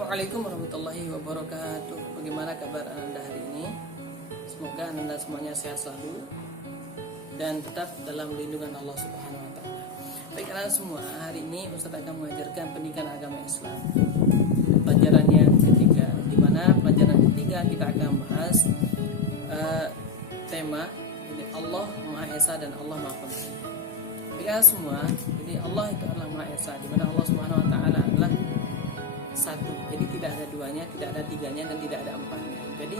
Assalamualaikum warahmatullahi wabarakatuh. Bagaimana kabar Anda hari ini? Semoga Anda semuanya sehat selalu dan tetap dalam lindungan Allah Subhanahu wa taala. Baik Anda semua, hari ini Ustaz akan mengajarkan pendidikan agama Islam. Pelajaran yang ketiga, di mana pelajaran ketiga kita akan bahas tema jadi Allah Maha Esa dan Allah Maha Pengasih. Baik Anda semua, jadi Allah itu adalah Maha Esa, di mana Allah Subhanahu wa taala adalah satu, jadi tidak ada duanya, tidak ada tiganya, dan tidak ada empatnya. Jadi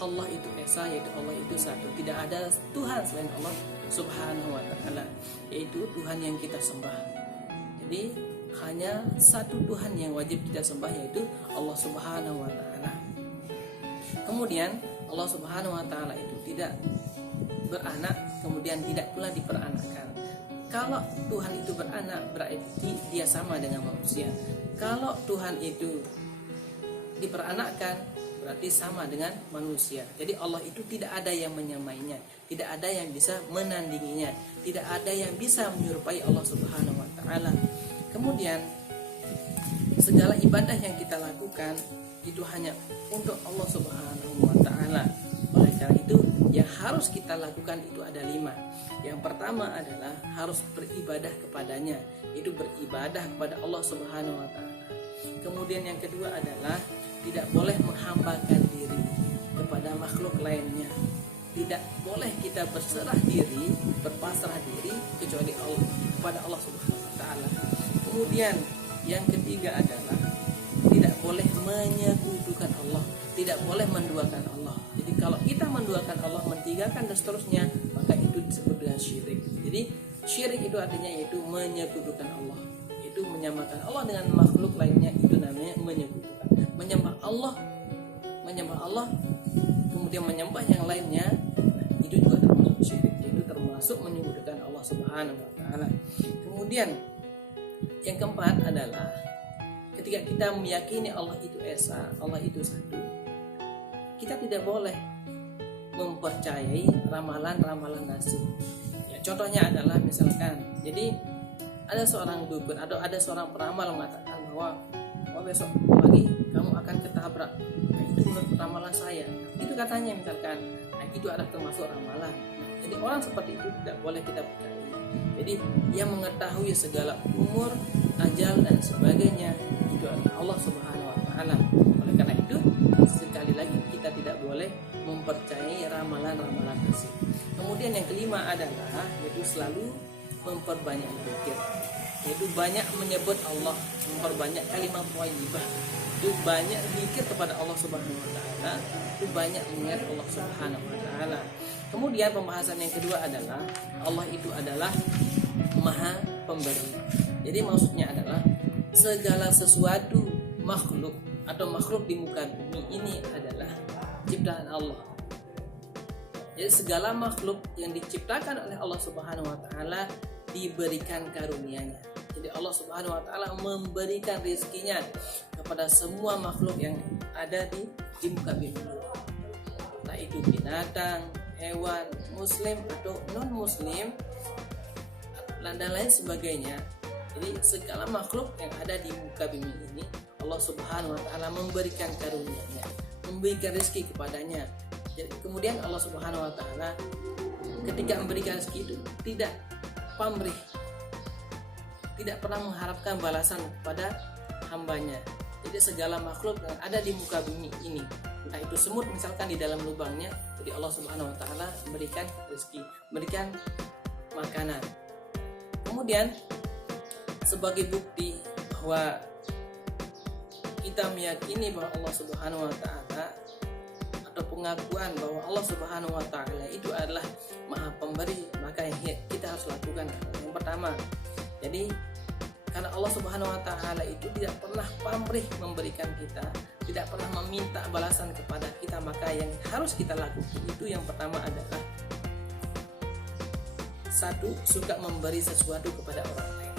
Allah itu Esa, yaitu Allah itu satu. Tidak ada Tuhan selain Allah Subhanahu wa taala, yaitu Tuhan yang kita sembah. Jadi hanya satu Tuhan yang wajib kita sembah, yaitu Allah Subhanahu wa taala. Kemudian Allah Subhanahu wa taala itu tidak beranak, kemudian tidak pula diperanakkan. Kalau Tuhan itu beranak, berarti dia sama dengan manusia. Kalau Tuhan itu diperanakkan, berarti sama dengan manusia. Jadi Allah itu tidak ada yang menyamainya, tidak ada yang bisa menandinginya, tidak ada yang bisa menyerupai Allah Subhanahu wa taala. Kemudian segala ibadah yang kita lakukan itu hanya untuk Allah Subhanahu wa taala. Oleh karena itu yang harus kita lakukan itu ada 5. Yang pertama adalah harus beribadah kepadanya, itu beribadah kepada Allah Subhanahu wa taala. Kemudian yang kedua adalah tidak boleh menghambakan diri kepada makhluk lainnya. Tidak boleh kita berserah diri, berpasrah diri kecuali Allah, kepada Allah Subhanahu wa taala. Kemudian yang ketiga adalah tidak boleh menyekutukan Allah, tidak boleh menduakan Allah. Jadi kalau kita menduakan Allah, mentigakan dan seterusnya, maka itu disebut dengan syirik. Jadi syirik itu artinya yaitu menyekutukan Allah, itu menyamakan Allah dengan makhluk lainnya, itu namanya menyekutukan. Menyembah Allah, kemudian menyembah yang lainnya, itu juga termasuk syirik, itu termasuk menyekutukan Allah Subhanahu wa taala. Kemudian yang keempat adalah ketika kita meyakini Allah itu Esa, Allah itu satu, kita tidak boleh mempercayai ramalan-ramalan nasib. Ya, contohnya adalah misalkan, jadi ada seorang dukun atau ada seorang peramal mengatakan bahwa besok pagi kamu akan ketabrak. Nah, itu menurut ramalan saya. Itu katanya misalkan, nah, itu adalah termasuk ramalan. Nah, jadi orang seperti itu tidak boleh kita percaya. Jadi yang mengetahui segala umur, ajal dan sebagainya itu adalah Allah Subhanahu wa taala. Oleh karena itu sekali lagi kita tidak boleh mempercayai ramalan-ramalan tersebut. Kemudian yang kelima adalah yaitu selalu memperbanyak zikir, yaitu banyak menyebut Allah, memperbanyak kalimat thayyibah, itu banyak zikir kepada Allah Subhanahu wa taala, itu banyak mengingat Allah Subhanahu wa taala. Kemudian pembahasan yang kedua adalah Allah itu adalah Maha Pemberi. Jadi maksudnya adalah segala sesuatu makhluk atau makhluk di muka bumi ini adalah ciptaan Allah. Jadi segala makhluk yang diciptakan oleh Allah Subhanahu wa taala diberikan karunia-Nya. Jadi Allah Subhanahu wa taala memberikan rezekinya kepada semua makhluk yang ada di muka bumi. Entah itu binatang, hewan, muslim atau non muslim dan lain sebagainya. Jadi segala makhluk yang ada di muka bumi ini Allah Subhanahu wa taala memberikan karunia-Nya, memberikan rezeki kepadanya. Jadi, kemudian Allah Subhanahu wa taala ketika memberikan rezeki itu tidak pamrih, tidak pernah mengharapkan balasan kepada hambanya. Jadi segala makhluk yang ada di muka bumi ini, entah itu semut misalkan di dalam lubangnya, jadi Allah Subhanahu wa taala memberikan rezeki, memberikan makanan. Kemudian sebagai bukti bahwa kita meyakini bahwa Allah Subhanahu wa taala atau pengakuan bahwa Allah Subhanahu wa taala itu adalah Maha Pemberi, maka yang kita harus lakukan yang pertama, jadi karena Allah Subhanahu wa taala itu tidak pernah pamrih memberikan kita, tidak pernah meminta balasan kepada kita, maka yang harus kita lakukan itu yang pertama adalah satu, suka memberi sesuatu kepada orang lain.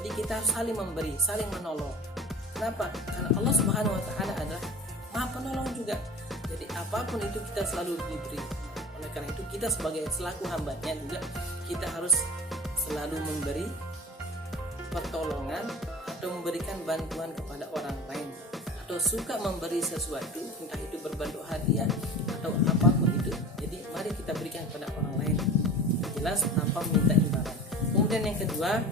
Jadi kita harus saling memberi, saling menolong. Kenapa? Karena Allah Subhanahu wa taala adalah Maha Penolong juga. Jadi apapun itu kita selalu diberi. Oleh karena itu kita sebagai selaku hambanya juga kita harus selalu memberi pertolongan atau memberikan bantuan kepada orang lain atau atau suka memberi sesuatu, entah itu berbentuk hadiah atau apapun itu. Jadi mari kita berikan kepada orang lain, jelas tanpa minta imbalan. Kemudian yang kedua,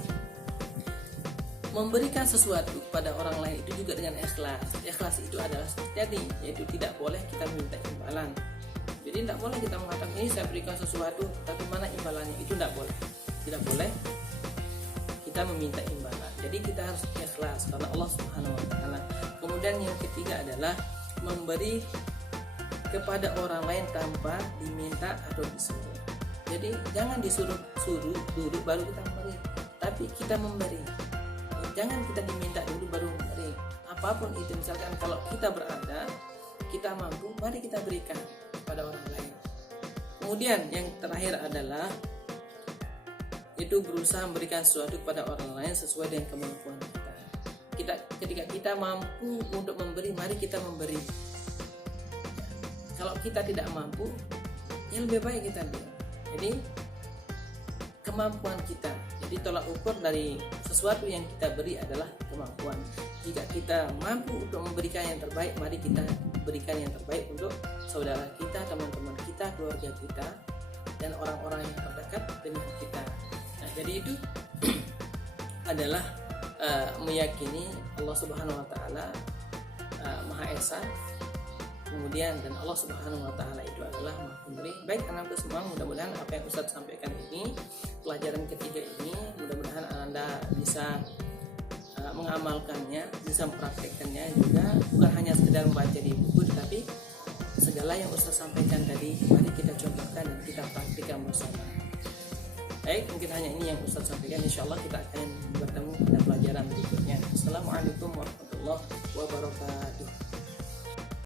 memberikan sesuatu kepada orang lain itu juga dengan ikhlas. Ikhlas itu adalah jadi, yaitu tidak boleh kita minta imbalan. Jadi tidak boleh kita mengatakan ini saya berikan sesuatu tapi mana imbalannya, itu tidak boleh. Tidak boleh kita meminta imbalan. Jadi kita harus ikhlas karena Allah Subhanahu wa taala. Kemudian yang ketiga adalah memberi kepada orang lain tanpa diminta atau disuruh. Jadi jangan disuruh dulu baru kita memberi, tapi kita memberi. Jangan kita diminta dulu baru memberi. Apapun itu, misalkan kalau kita berada, kita mampu, mari kita berikan kepada orang lain. Kemudian yang terakhir adalah itu berusaha memberikan sesuatu kepada orang lain sesuai dengan kemampuan kita. Ketika kita mampu untuk memberi, mari kita memberi. Kalau kita tidak mampu, ya lebih baik kita beri. Jadi kemampuan kita. Jadi tolak ukur dari sesuatu yang kita beri adalah kemampuan. Jika kita mampu untuk memberikan yang terbaik, mari kita berikan yang terbaik untuk saudara kita, teman-teman kita, keluarga kita, dan orang-orang yang terdekat dengan kita. Nah, jadi itu adalah meyakini Allah Subhanahu wa taala Maha Esa. Kemudian dan Allah Subhanahu wa taala itu adalah Maha Pemberi. Baik anak-anakku semua, mudah-mudahan apa yang Ustaz sampaikan ini, pelajaran ketiga ini, mudah-mudahan Anda bisa mengamalkannya, bisa mempraktekkannya juga, bukan hanya sekedar membaca di buku, tapi segala yang Ustaz sampaikan tadi mari kita contohkan dan kita praktikkan bersama. Baik, mungkin hanya ini yang Ustaz sampaikan. Insyaallah kita akan bertemu pada pelajaran berikutnya. Assalamualaikum warahmatullahi wabarakatuh.